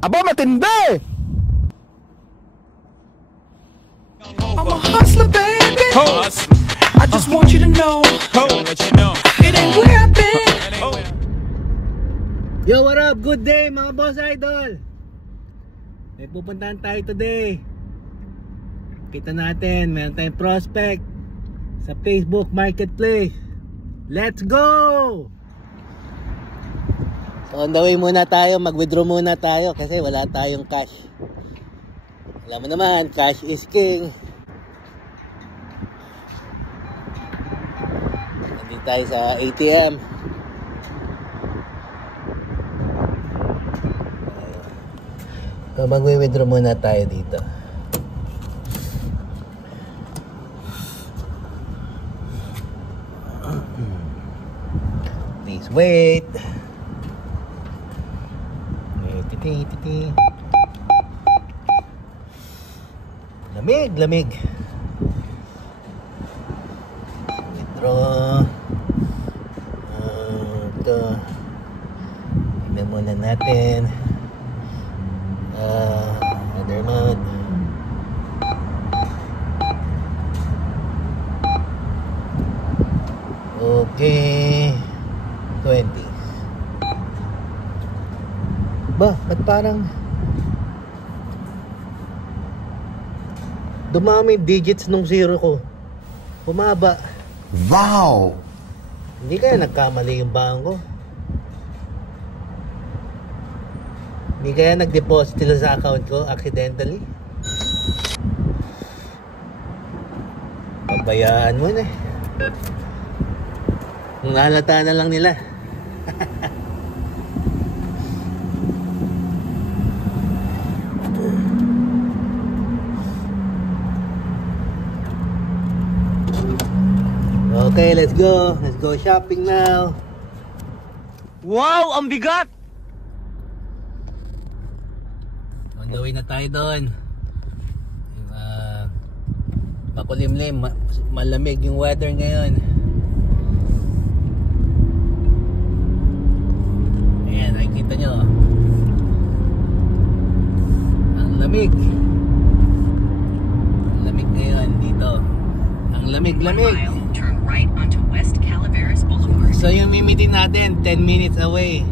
Aba, matindi! I'm a hustler, baby. I just want you to know. It ain't where I've been. Yo, what up? Good day mga boss idol. May pupuntahan tayo today. Kita natin, meron tayong prospect sa Facebook Marketplace. Let's go! So on the way muna tayo, mag-withdraw muna tayo kasi wala tayong cash. Alam mo naman, cash is king. Nandito tayo sa ATM. So mag-withdraw muna tayo dito. Please wait. Lamig. Withdraw. Ito. Tignan muna natin. Other mode. Okay. 20. Ba, ba't parang dumami digits nung zero ko? Bumaba. Wow! Hindi kaya nagkamali yung bangko? Hindi kaya nag-deposit sila sa account ko accidentally? Pabayaan mo na. Kung nahalata na lang nila. Okay, let's go. Let's go shopping now. Wow, ang bigat! On the way na tayo doon. Makulimlim, malamig yung weather ngayon. Ayan, nakikita nyo. Ang lamig. Ang lamig ngayon dito. Ang lamig-lamig. Turn right onto West Calaveras Boulevard. So yung mimitin natin 10 minutes away.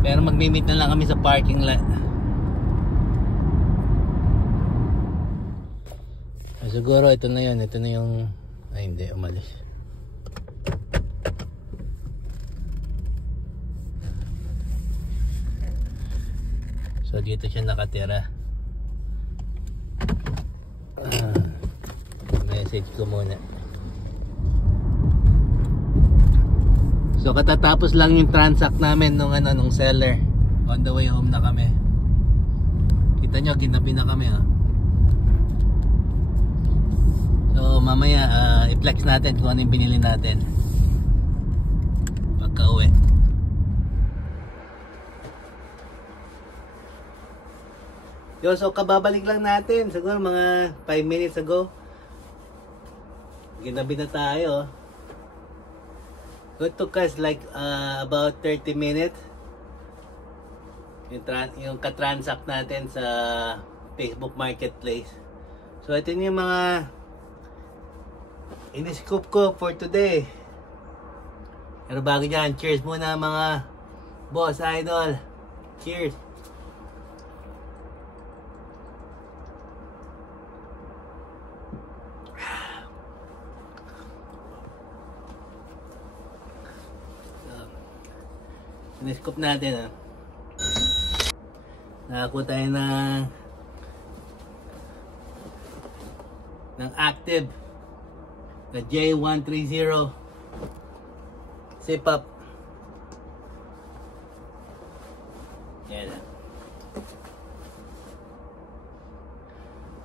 Pero magmimit na lang kami sa parking lot. Siguro ito na yun. Ito na yung... Ay hindi, umalis. So dito siya nakatira. Message ko muna. So katatapos lang yung transact namin nung seller. On the way home na kami. Kita nyo, ginabi na kami. So mamaya i-flex natin kung ano yung binili natin pagka uwi. Yo, so kababalik lang natin. Siguro mga 5 minutes ago. Ginabi na tayo. So it took us like about 30 minutes. Yung ka-transact natin sa Facebook Marketplace. So ito yung mga in-scoop ko for today. Pero bago dyan, cheers muna mga boss idol. Cheers! In-scoop natin nakakuha tayo ng active na J130 zip up. Yan.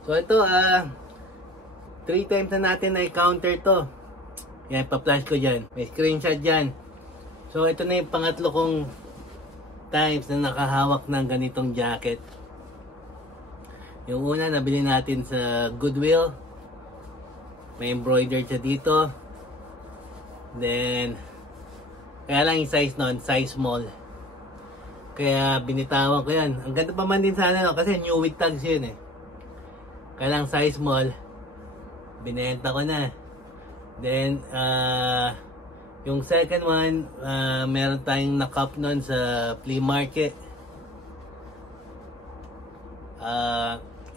So ito 3 times na natin na i-counter to. Yan, pa-flash ko dyan. May screenshot dyan. So ito na yung pangatlo kong times na nakahawak ng ganitong jacket. Yung una nabili natin sa Goodwill. May embroidered siya dito. Then kaya lang yung size nun, size small. Kaya binitawan ko yan. Ang ganda pa man din sana, no? Kasi new with tags yun eh. Kaya lang size small. Binenta ko na. Then, yung second one, meron tayong na-cup nun sa flea market.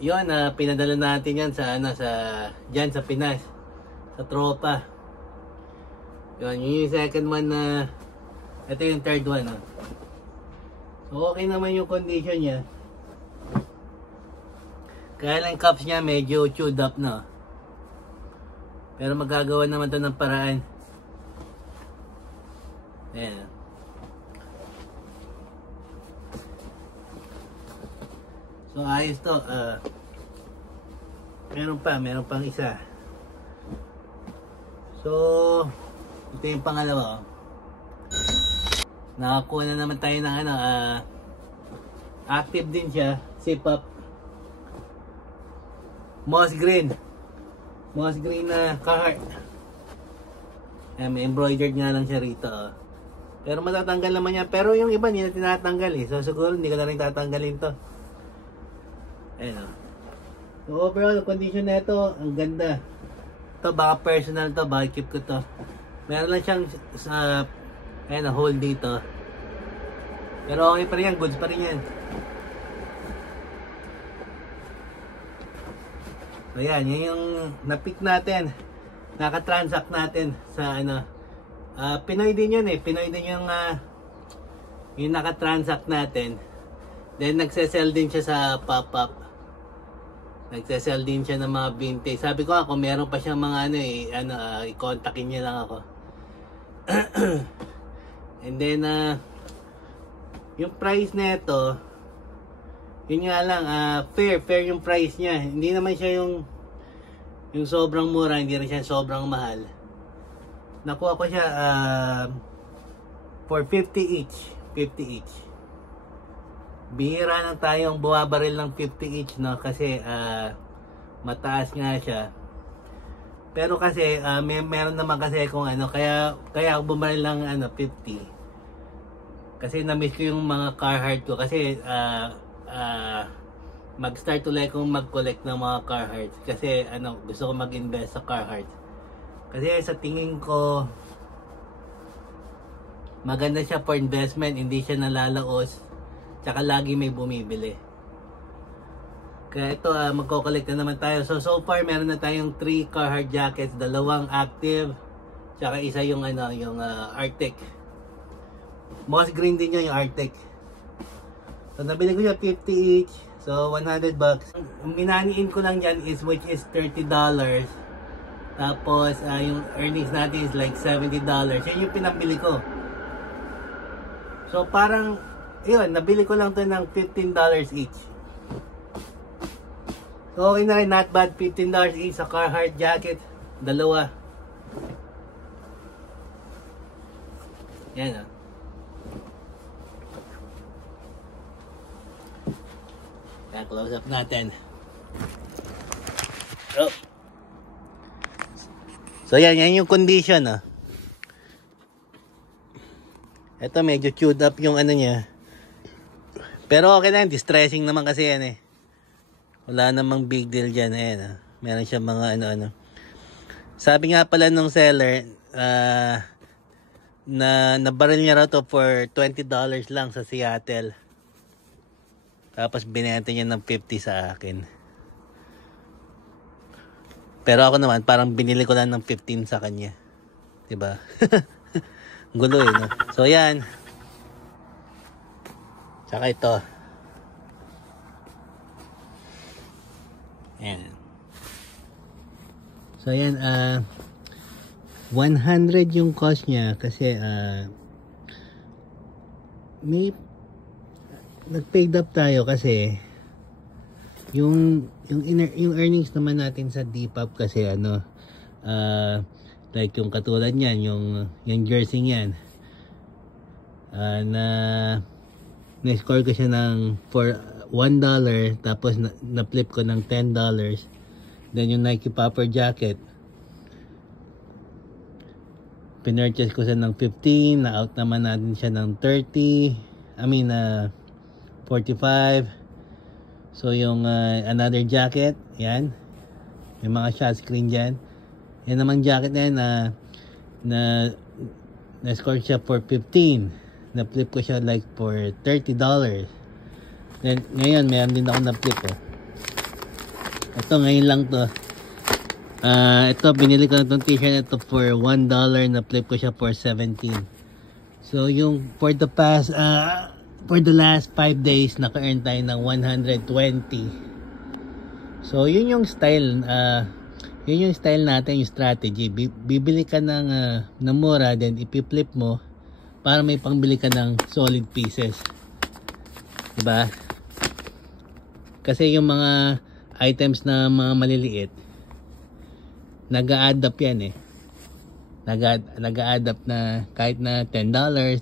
Yun, pinadala natin yan sa, dyan sa Pinas. Sa tropa. Yun yung second one na, ito yung third one. So, okay naman yung condition niya. Kaya lang cups niya medyo chewed up na. Pero magagawa naman to ng paraan. Ayan. So ayos to. Meron pang isa. So ito yung pangalawa. Nakakuha na naman tayo ng active din siya. Zip up. Moss green na Carhartt. May embroidered nga lang siya rito. Pero matatanggal naman niya. Pero yung iba hindi na tinatanggal eh. So siguro hindi ko na rin tatanggalin to. Ayan. So overall condition na ito, ang ganda. Ito baka personal to, baka keep ko to. Meron lang siyang sa hole dito. Pero okay pa rin yan, goods pa rin yan. Ayan, yun yung na-pick natin. Naka-transact natin sa Pinoy din yun eh. Pinoy din yung naka-transact natin. Then nagsesell din siya sa pop-up. Nagsesell din siya ng mga vintage. Sabi ko kung meron pa siyang mga i-contactin niya lang ako. And then yung price na ito, yun nga lang, fair yung price niya. Hindi naman siya yung sobrang mura, hindi rin siya sobrang mahal. Nakuha ko siya for 50 each. Bihira lang tayong bumabaril ng 50 each, no? Kasi mataas nga siya. Pero kasi meron naman kasi kung kaya ako bumaril ng 50. Kasi na-miss ko yung mga Carhartt ko. Kasi mag-start ulit kong mag-collect ng mga Carhartt. Kasi gusto ko mag-invest sa Carhartt. Kasi sa tingin ko maganda siya for investment, hindi siya nalalaos. Tsaka lagi may bumibili. Kaya ito, magko-collect na naman tayo. So far, meron na tayong 3 Carhartt jackets. 2 active. Tsaka isa yung Arctic. Moss green din yun yung Arctic. So nabili ko siya 50 each. So 100 bucks. Ang minaniin ko lang dyan which is $30. Tapos yung earnings natin is like $70. Yun yung pinabili ko. So parang yun, nabili ko lang to ng $15 each. So okay na rin, not bad. $15 each sa Carhartt jacket. 2. Yan Yan, close up natin. So yan yung condition. Ito medyo chewed up yung niya. Pero okay na, distressing naman kasi yan eh. Wala namang big deal dyan. Ayan, meron siya mga Sabi nga pala nung seller, na nabaril niya raw to for $20 lang sa Seattle. Tapos binenta niya ng 50 sa akin. Pero ako naman, parang binili ko lang ng 15 sa kanya. Diba? Gulo eh, no? So yan. Tsaka ito. Ayan. So ayan, 100 yung cost niya kasi may nag-paid up tayo kasi yung earnings naman natin sa Depop kasi like yung katulad niyan, yung jersey niyan, na-score ko siya ng for $1, tapos na-flip ko ng $10. Then yung Nike Popper jacket, pinurchase ko siya ng 15, na-out naman natin siya ng 30. I mean, 45. So yung another jacket, yan. May mga shot screen dyan. Yan naman jacket na yan na score siya for 15. Na-flip ko siya like for $30. Then, ngayon, mayroon din ako na-flip. Ito, ngayon lang to. Ito, binili ko na itong t-shirt ito for $1. Na-flip ko siya for 17. So, yung for the last 5 days, naka-earn tayo ng 120. So, yun yung style. Yun yung style natin, yung strategy. Bibili ka ng mura, then ipi-flip mo para may pangbili ka ng solid pieces. Diba? Kasi yung mga items na mga maliliit, nag-a-add up yan eh. Nag-a-add up na kahit na $10, $20.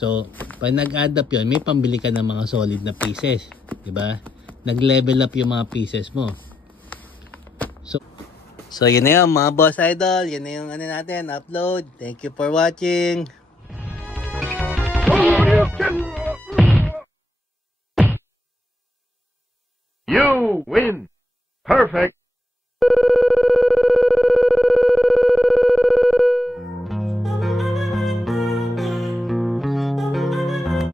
So, pag nag-add up yun, may pambili ka ng mga solid na pieces. Diba? Nag-level up yung mga pieces mo. So yun na yun mga boss idol. Yun na yung natin, upload. Thank you for watching. You win. Perfect.